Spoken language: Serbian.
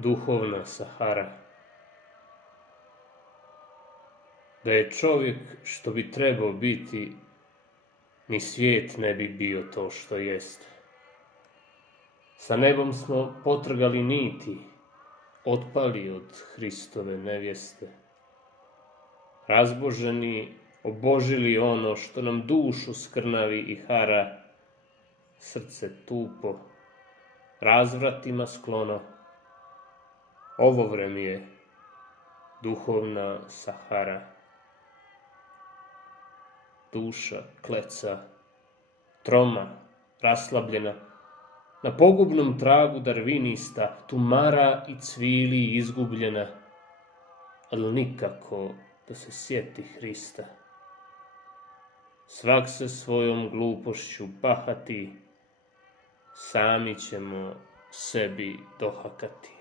duhovna Sahara. Da je čovjek što bi trebao biti, ni svijet ne bi bio to što jeste. Sa nebom smo potrgali niti, otpali od Hristove nevjeste. Razboženi, obožili ono što nam dušu skrnavi i hara, srce tupo, razvratima sklono. Ovo vreme je duhovna Sahara. Duša kleca, troma, raslabljena, na pogubnom tragu darvinista, tumara i cvili izgubljena, ali nikako da se sjeti Hrista. Svak se svojom glupošću bahati, sami ćemo sebi dohakati.